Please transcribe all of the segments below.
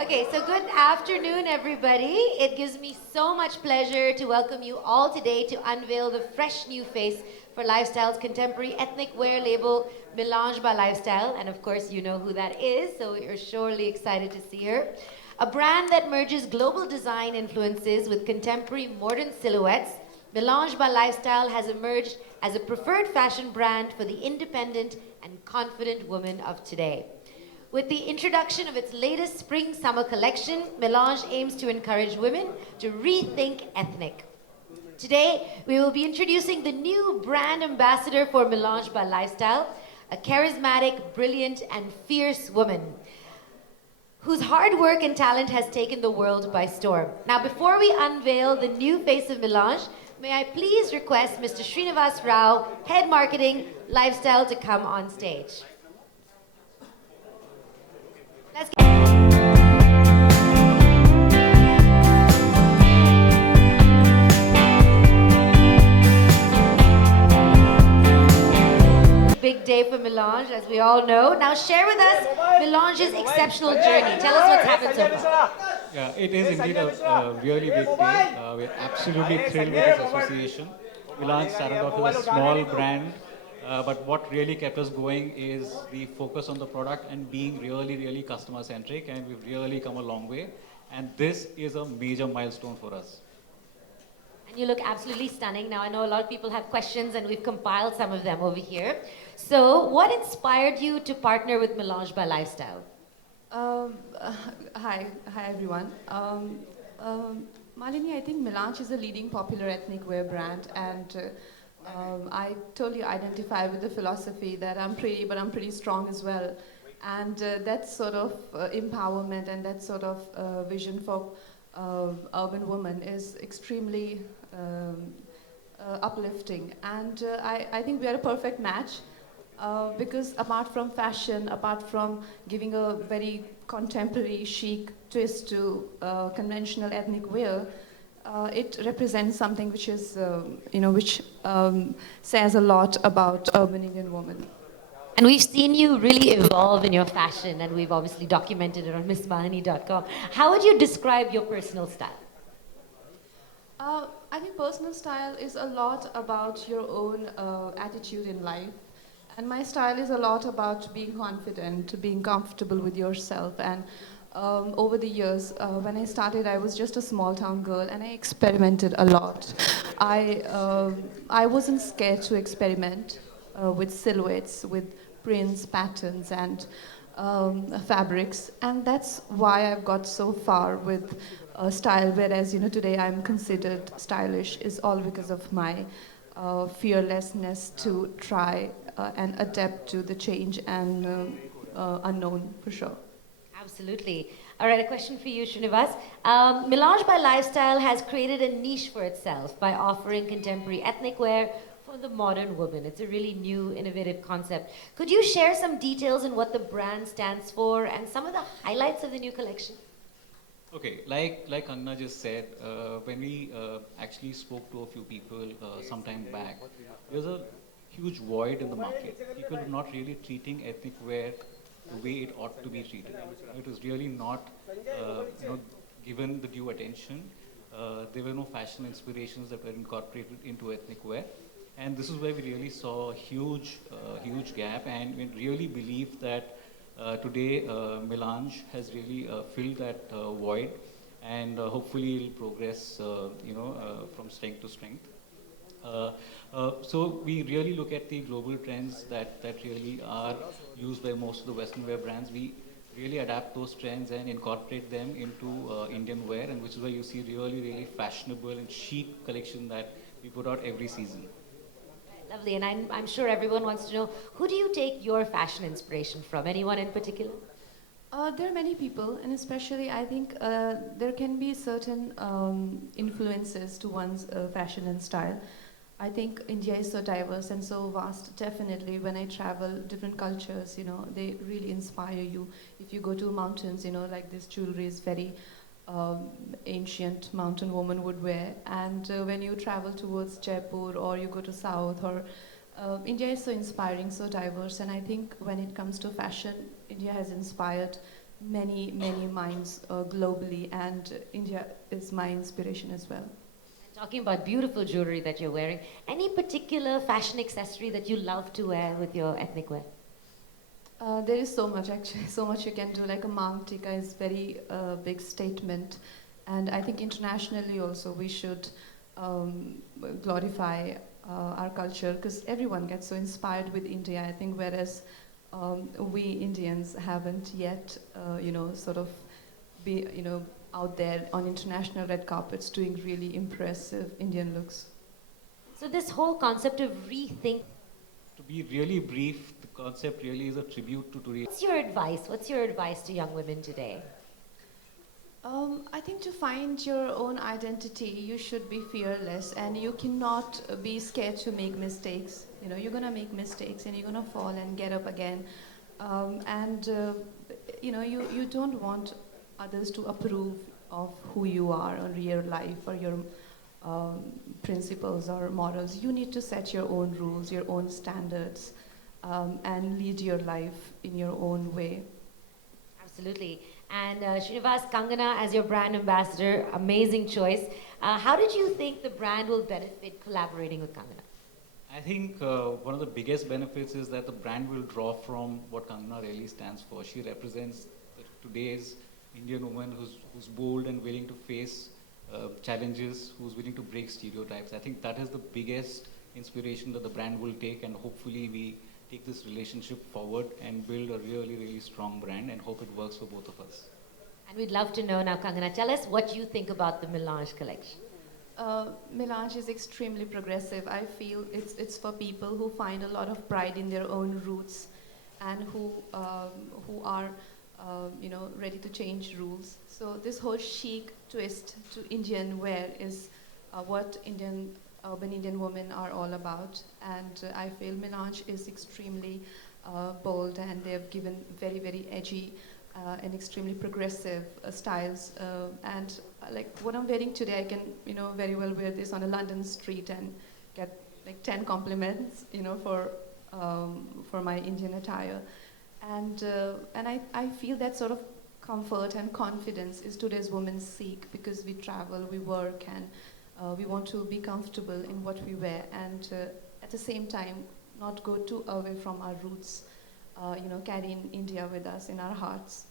Okay, so good afternoon, everybody. It gives me so much pleasure to welcome you all today to unveil the fresh new face for Lifestyle's contemporary ethnic wear label, Melange by Lifestyle. And of course, you know who that is, so you're surely excited to see her. A brand that merges global design influences with contemporary modern silhouettes, Melange by Lifestyle has emerged as a preferred fashion brand for the independent and confident woman of today. With the introduction of its latest spring-summer collection, Melange aims to encourage women to rethink ethnic. Today, we will be introducing the new brand ambassador for Melange by Lifestyle, a charismatic, brilliant, and fierce woman whose hard work and talent has taken the world by storm. Now, before we unveil the new face of Melange, may I please request Mr. Srinivas Rao, Head Marketing, Lifestyle, to come on stage. Let's big day for Melange, as we all know. Now share with us Melange's exceptional journey. Tell us what's happened so far. Yeah, it is indeed a really big day. We're absolutely thrilled with this association. Melange started off as a small brand, but what really kept us going is the focus on the product and being really, really customer centric, and we've really come a long way. And this is a major milestone for us. And you look absolutely stunning. Now, I know a lot of people have questions, and we've compiled some of them over here. So, what inspired you to partner with Melange by Lifestyle? Um, uh, hi everyone. Malini, I think Melange is a leading popular ethnic wear brand, and I totally identify with the philosophy that I'm pretty, but I'm pretty strong as well. And that sort of empowerment and that sort of vision for urban woman is extremely uplifting. And I think we are a perfect match. Because apart from fashion, apart from giving a very contemporary chic twist to conventional ethnic wear, it represents something which is, which says a lot about urban Indian women. And we've seen you really evolve in your fashion, and we've obviously documented it on MissMahani.com. How would you describe your personal style? I think personal style is a lot about your own attitude in life. And my style is a lot about being confident, being comfortable with yourself. And over the years, when I started, I was just a small town girl, and I experimented a lot. I wasn't scared to experiment with silhouettes, with prints, patterns, and fabrics. And that's why I've got so far with style. Whereas today I'm considered stylish is all because of my fearlessness to try and adapt to the change and unknown, for sure. Absolutely. All right, a question for you, Srinivas. Melange by Lifestyle has created a niche for itself by offering contemporary ethnic wear for the modern woman. It's a really new, innovative concept. Could you share some details on what the brand stands for and some of the highlights of the new collection? Okay, like Anna just said, when we actually spoke to a few people some time back, there's a huge void in the market. People were not really treating ethnic wear the way it ought to be treated. It was really not given the due attention. There were no fashion inspirations that were incorporated into ethnic wear. And this is where we really saw a huge gap, and we really believe that today Melange has really filled that void, and hopefully it'll progress from strength to strength. So we really look at the global trends that really are used by most of the Western wear brands. We really adapt those trends and incorporate them into Indian wear, and which is why you see really fashionable and chic collection that we put out every season. Lovely, and I'm sure everyone wants to know, who do you take your fashion inspiration from? Anyone in particular? There are many people, and especially I think there can be certain influences to one's fashion and style. I think India is so diverse and so vast. Definitely, when I travel, different cultures, they really inspire you. If you go to mountains, like this jewelry is very ancient mountain woman would wear. And when you travel towards Jaipur or you go to South, or India is so inspiring, so diverse. And I think when it comes to fashion, India has inspired many, many minds globally, and India is my inspiration as well. Talking about beautiful jewelry that you're wearing, any particular fashion accessory that you love to wear with your ethnic wear? There is so much actually, so much you can do. Like a Mang Tika is very big statement, and I think internationally also we should glorify our culture, because everyone gets so inspired with India. I think whereas we Indians haven't yet, sort of be, out there on international red carpets doing really impressive Indian looks. So this whole concept of rethink. To be really brief, the concept really is a tribute to today. What's your advice? What's your advice to young women today? I think to find your own identity, you should be fearless, and you cannot be scared to make mistakes. You're gonna make mistakes, and you're gonna fall and get up again. You don't want others to approve of who you are or your life or your principles or morals. You need to set your own rules, your own standards, and lead your life in your own way. Absolutely. And Srinivas, Kangana as your brand ambassador, amazing choice. How did you think the brand will benefit collaborating with Kangana? I think one of the biggest benefits is that the brand will draw from what Kangana really stands for. She represents today's Indian woman who's bold and willing to face challenges, who's willing to break stereotypes. I think that is the biggest inspiration that the brand will take, and hopefully we take this relationship forward and build a really, really strong brand, and hope it works for both of us. And we'd love to know now, Kangana, tell us what you think about the Melange collection. Melange is extremely progressive. I feel it's for people who find a lot of pride in their own roots, and who are ready to change rules. So this whole chic twist to Indian wear is what urban Indian women are all about. And I feel Melange is extremely bold, and they have given very, very edgy and extremely progressive styles. And like what I'm wearing today, I can very well wear this on a London street and get like 10 compliments for my Indian attire. And I feel that sort of comfort and confidence is today's women seek, because we travel, we work, and we want to be comfortable in what we wear, and at the same time not go too away from our roots, carrying India with us in our hearts.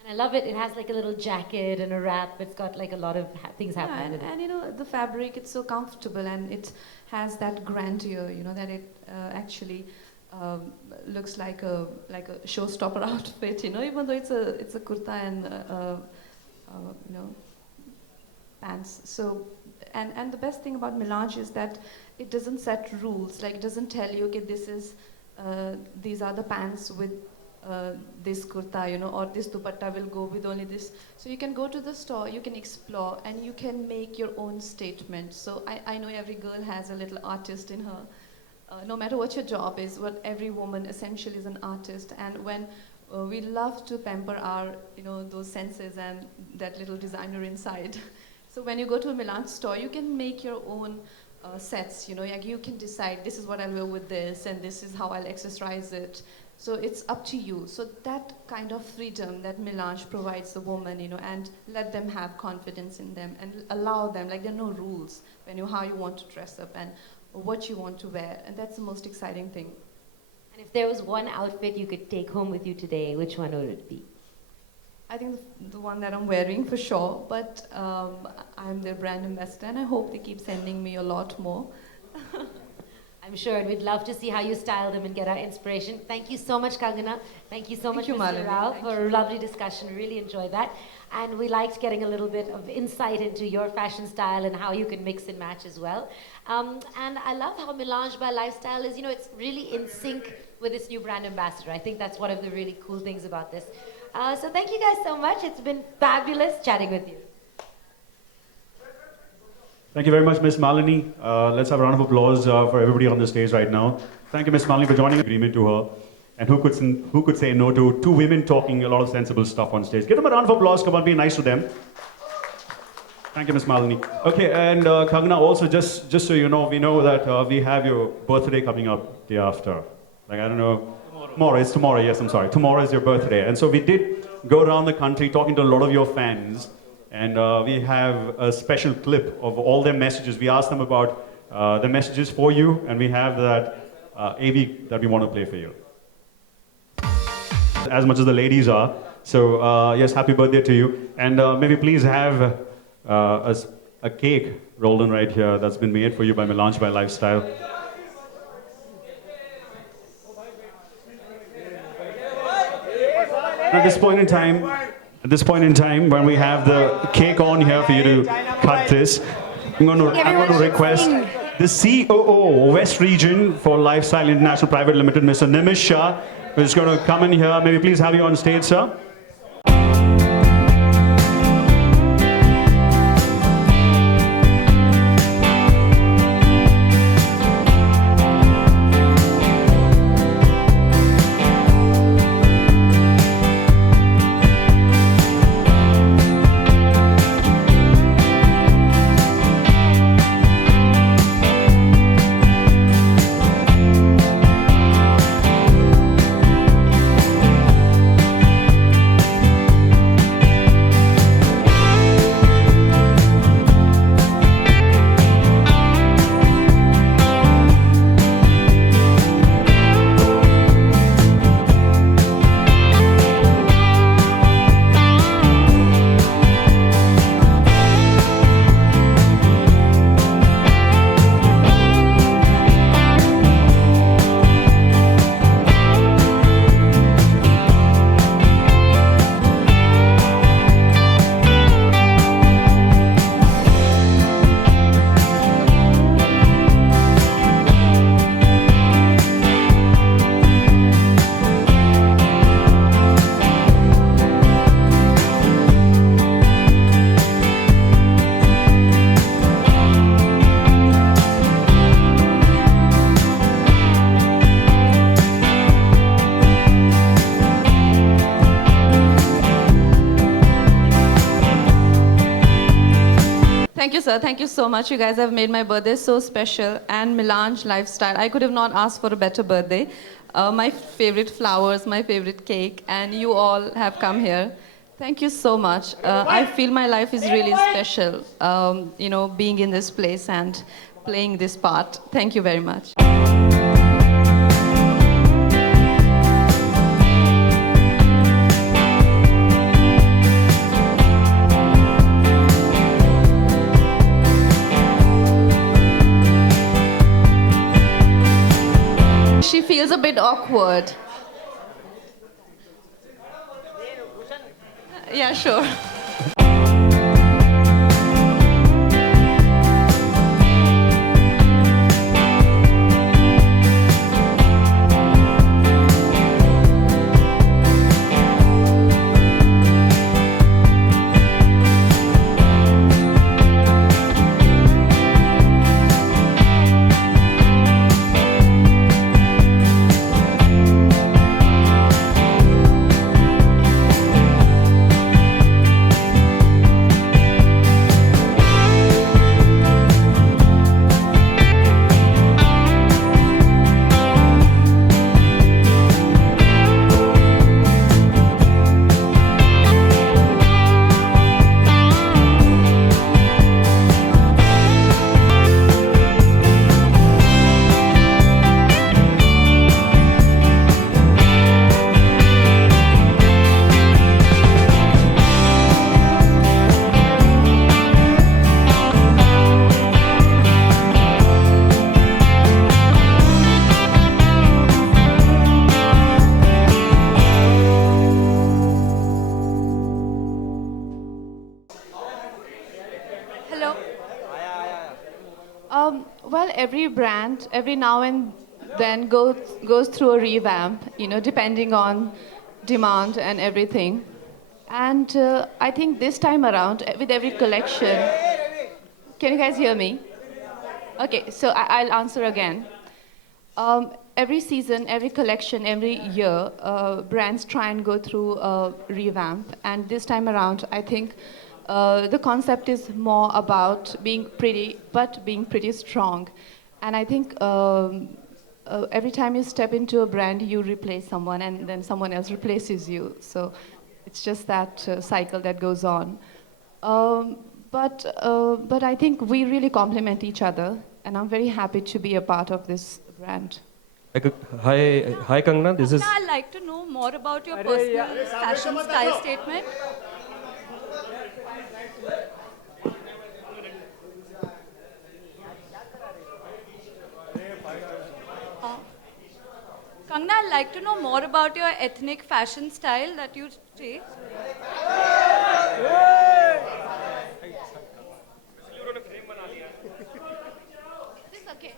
And I love it. It has like a little jacket and a wrap. It's got like a lot of things happening with it. And the fabric, it's so comfortable, and it has that grandeur, that it actually looks like a showstopper outfit, even though it's a kurta and pants. So and the best thing about Melange is that it doesn't set rules. Like, it doesn't tell you, okay, these are the pants with this kurta, or this dupatta will go with only this. So you can go to the store, you can explore, and you can make your own statement. So I know every girl has a little artist in her. No matter what your job is, what every woman essentially is an artist. And when we love to pamper our, those senses and that little designer inside. So when you go to a Melange store, you can make your own sets, like you can decide, this is what I'll wear with this, and this is how I'll accessorize it. So it's up to you. So that kind of freedom that Melange provides the woman, and let them have confidence in them, and allow them, like there are no rules when how you want to dress up and what you want to wear, and that's the most exciting thing. And if there was one outfit you could take home with you today, which one would it be? I think the one that I'm wearing for sure, but I'm their brand ambassador, and I hope they keep sending me a lot more. I'm sure, and we'd love to see how you style them and get our inspiration. Thank you so much, Kangana. Thank you so much, Mr. Rao, for a lovely discussion. Really enjoyed that. And we liked getting a little bit of insight into your fashion style and how you can mix and match as well. And I love how Melange by Lifestyle is, it's really in sync with this new brand ambassador. I think that's one of the really cool things about this. So thank you guys so much. It's been fabulous chatting with you. Thank you very much, Ms. Malini. Let's have a round of applause for everybody on the stage right now. Thank you, Ms. Malini, for joining agreement to her. And who could say no to two women talking a lot of sensible stuff on stage? Give them a round of applause. Come on, be nice to them. Thank you, Ms. Malini. Okay, and Kangana, also just so you know, we know that we have your birthday coming up day after. Like, I don't know. Tomorrow. It's tomorrow, yes, I'm sorry. Tomorrow is your birthday. And so we did go around the country talking to a lot of your fans. And we have a special clip of all their messages. We asked them about the messages for you, and we have that AV that we want to play for you. As much as the ladies are. So, yes, happy birthday to you. And maybe please have a cake rolled in right here that's been made for you by Melange by Lifestyle. At this point in time, when we have the cake on here for you to cut this, I'm going to request the COO West Region for Lifestyle International Private Limited, Mr. Nimish Shah, who is going to come in here. May we please have you on stage, sir? Thank you, sir. Thank you so much. You guys have made my birthday so special. And Melange Lifestyle, I could have not asked for a better birthday. My favorite flowers, my favorite cake, and you all have come here. Thank you so much. I feel my life is really special, being in this place and playing this part. Thank you very much. She feels a bit awkward. Yeah, sure. Well, every brand, every now and then goes through a revamp, depending on demand and everything. And I think this time around, with every collection, can you guys hear me? Okay, so I'll answer again. Every season, every collection, every year, brands try and go through a revamp. And this time around, I think the concept is more about being pretty, but being pretty strong. And I think every time you step into a brand, you replace someone, and then someone else replaces you. So It's just that cycle that goes on. But I think we really complement each other, and I'm very happy to be a part of this brand. Hi, Kangna. This is. I'd like to know more about your personal fashion style statement. Uh, Kangna, I'd like to know more about your ethnic fashion style that you take. This is okay.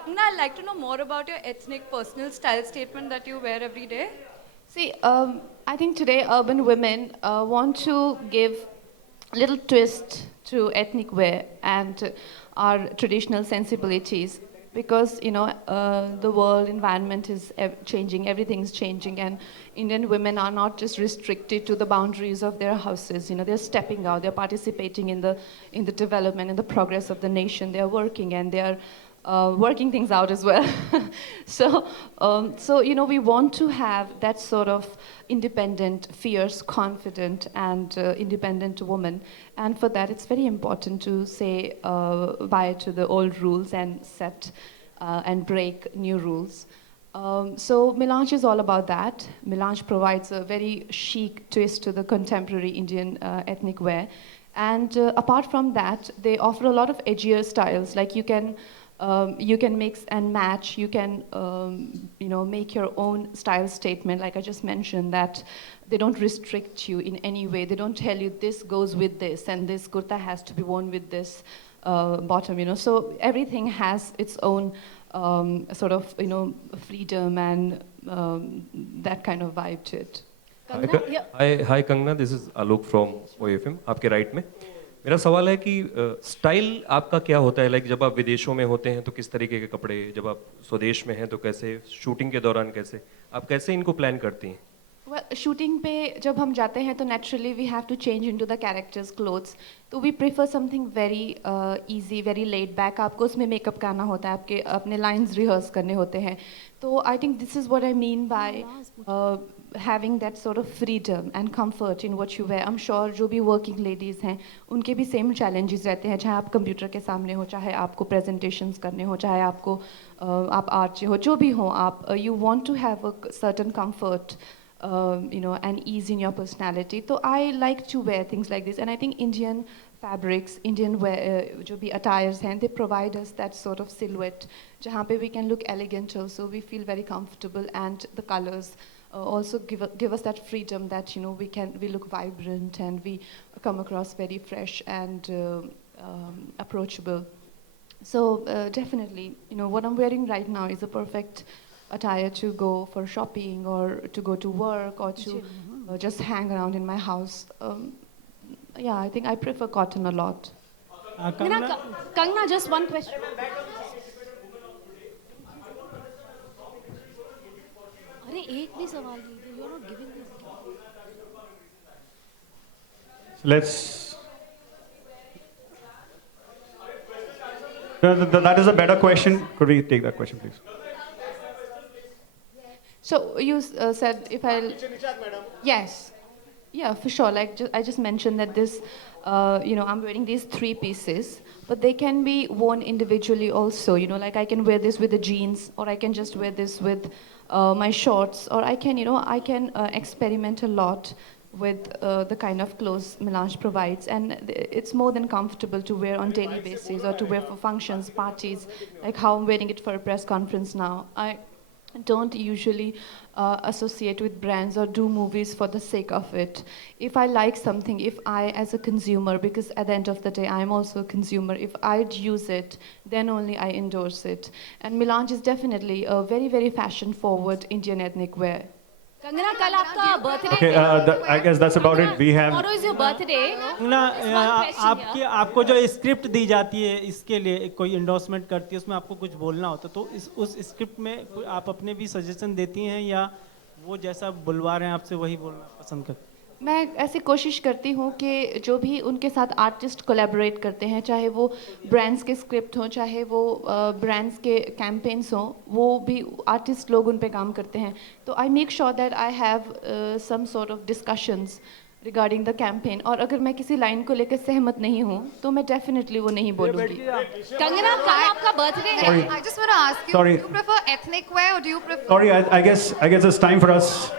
Kangna, I'd like to know more about your ethnic personal style statement that you wear every day. See, I think today urban women want to give a little twist to ethnic wear and our traditional sensibilities because, the world environment is changing, everything's changing, and Indian women are not just restricted to the boundaries of their houses. They're stepping out, they're participating in the development and the progress of the nation. They're working and they're working things out as well. So we want to have that sort of independent, fierce, confident, and independent woman. And for that, it's very important to say bye to the old rules and set and break new rules. So Melange is all about that. Melange provides a very chic twist to the contemporary Indian ethnic wear. And apart from that, they offer a lot of edgier styles. Like you can mix and match. You can, make your own style statement. Like I just mentioned, that they don't restrict you in any way. They don't tell you this goes with this and this kurta has to be worn with this bottom. So everything has its own sort of, freedom and that kind of vibe to it. Hi, Kangna. This is Alok from OFM. आपके right में मेरा सवाल है कि style आपका क्या होता है, लाइक जब आप विदेशों में होते हैं तो किस तरीके के कपड़े, जब आप स्वदेश में हैं तो कैसे, शूटिंग के दौरान कैसे, आप कैसे इनको प्लान करती हैं? शूटिंग पे जब हम जाते हैं तो naturally we have to change into the characters clothes, तो we prefer something very easy, very laid back. आपको उसमें मेकअप करना होता है, आपके अपने लाइंस रिहर्स करने होते हैं. तो I think this is what I mean by having that sort of freedom and comfort in what you wear. I'm sure जो भी working ladies हैं उनके भी same challenges रहते हैं, चाहे आप कंप्यूटर के सामने हो, चाहे आपको presentations करने हो, चाहे आपको आप आर्चे हो, जो भी हो आप, you want to have a certain comfort and ease in your personality. So I like to wear things like this, and I think Indian fabrics, Indian wear, जो भी attires हैं, they provide us that sort of silhouette जहाँ पे we can look elegant also, we feel very comfortable, and the colors also give us that freedom that we look vibrant and we come across very fresh and approachable. So definitely, what I'm wearing right now is a perfect attire to go for shopping or to go to work or to just hang around in my house. Yeah, I think I prefer cotton a lot. Kangna, just one question. अरे एक भी सवाल नहीं थे. You are not giving this. Let's. That is a better question. Could we take that question, please? So you said if I'll. Yes. Yeah, for sure. Like I just mentioned that this, I'm wearing these 3 pieces, but they can be worn individually also. Like I can wear this with the jeans, or I can just wear this with my shorts, or I can experiment a lot with the kind of clothes Melange provides, and it's more than comfortable to wear on daily basis or to wear for functions, parties, like how I'm wearing it for a press conference now. I don't usually associate with brands or do movies for the sake of it. If I like something, if I as a consumer, because at the end of the day I'm also a consumer, if I'd use it, then only I endorse it. And Melange is definitely a very, very fashion forward Indian ethnic wear. Kangana, कल आपका birthday. Okay, I guess that's about it. We have. Tomorrow is your birthday. आपको जो script दी जाती है इसके लिए कोई endorsement करती है, उसमें आपको कुछ बोलना होता है, तो उस स्क्रिप्ट में आप अपने भी सजेशन देती हैं या वो जैसा बुलवा रहे हैं आपसे वही बोलना पसंद करते हैं? मैं ऐसे कोशिश करती हूँ कि जो भी उनके साथ आर्टिस्ट कोलैबोरेट करते हैं, चाहे वो ब्रांड्स के स्क्रिप्ट हों, चाहे वो ब्रांड्स के कैंपेन्स हों, वो भी आर्टिस्ट लोग उन पे काम करते हैं. तो I make sure that I have some sort of discussions regarding the campaign. और अगर मैं किसी लाइन को लेकर सहमत नहीं हूँ तो मैं डेफिनेटली वो नहीं बोलूँगी. कंगना, कल आपका बर्थडे है. Sorry. I just want to ask you, Sorry. do you prefer ethnic wear or do you prefer... Sorry, I guess it's time for us.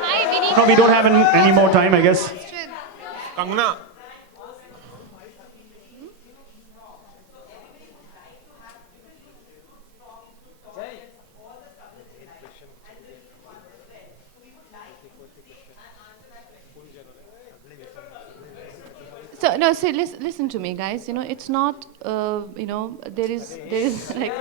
Hi, Vinny. No, we don't have any more time, I guess. Kangana. So no, see, listen to me, guys. You know, it's not. You know, there is like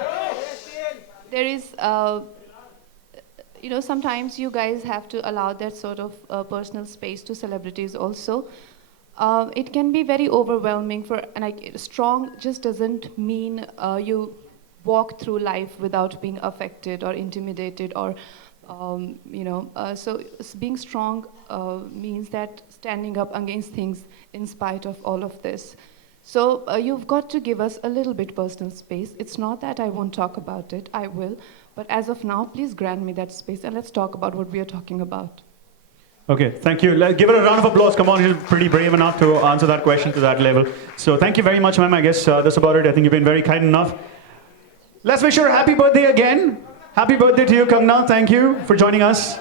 you know, sometimes you guys have to allow that sort of personal space to celebrities also. It can be very overwhelming for, and like strong just doesn't mean you walk through life without being affected or intimidated or you know. So being strong means that standing up against things in spite of all of this. So you've got to give us a little bit personal space. It's not that I won't talk about it, I will. But as of now, please grant me that space and let's talk about what we are talking about. Okay, thank you. Give her a round of applause. Come on, she's pretty brave enough to answer that question to that level. So thank you very much, ma'am. I guess that's about it. I think you've been very kind enough. Let's wish her a happy birthday again. Happy birthday to you, Kangna. Thank you for joining us.